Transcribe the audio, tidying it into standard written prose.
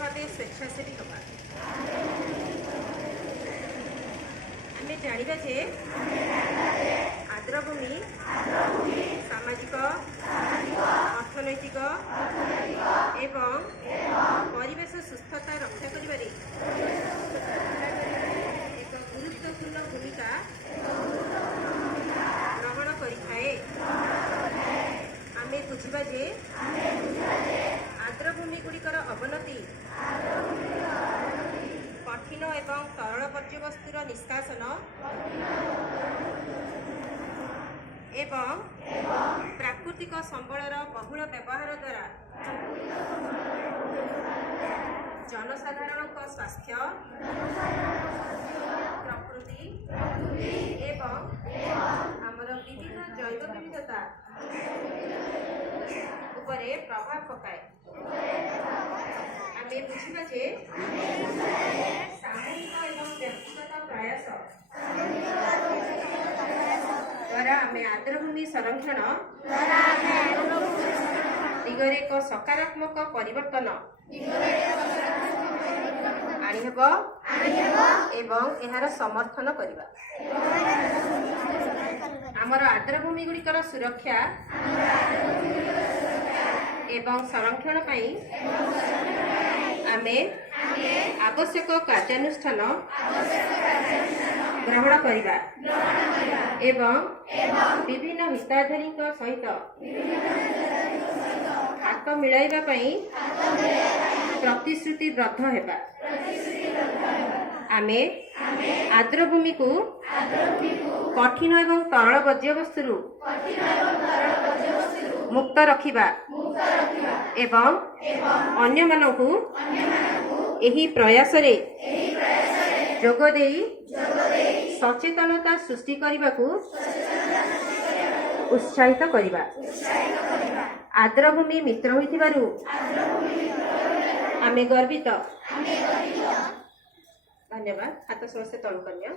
भावे स्वेच्छासेवी हवा। आमे जानिबा जे आर्द्रभूमि सामाजिक अर्थनैतिक एवं परिवेश सुस्थता रक्षा करिबारे एक गुरुत्वपूर्ण भूमिका ग्रहण करिथाए। आमे बुझिबा जे आर्द्रभूमि गुड़िकर अवनति कठिन एवं तरल वर्ज्यवस्तुर निष्कासन एवं प्राकृतिक संबलर बहुल व्यवहार द्वारा जनसाधारण स्वास्थ्य प्रकृति एवं आमर विविध जैव विविधता उपरे प्रभाव पकाए। आमे बुझिबा जे सामूहिक एवं व्यक्तिगत प्रयास द्वारा आमे आर्द्रभूमि संरक्षण दिगरे एक सकारात्मक परिवर्तन आनिहेब एवं एहार समर्थन करिबा। आमर आर्द्रभूमि गुड़िकर सुरक्षा एवं संरक्षण पाई आमे आवश्यक कार्यानुष्ठान ग्रहण करिबा एवं विभिन्न हिताधिकारी सहित हाथ मिलाइबा पाई प्रतिश्रुतिबद्ध हेबा। आमे आर्द्रभूमि को कठिन एवं तरल वर्ज्यवस्तु मुक्त रखिबा एवं अन्य मानकु एही प्रयास रे जोग देई सचेतनता सृष्टि करिबाकु उत्साहित करिबा। आर्द्रभूमि मित्र होइथिबारु आमे गर्वित। धन्यवाद। हाथ समस्ते तळु कन्या।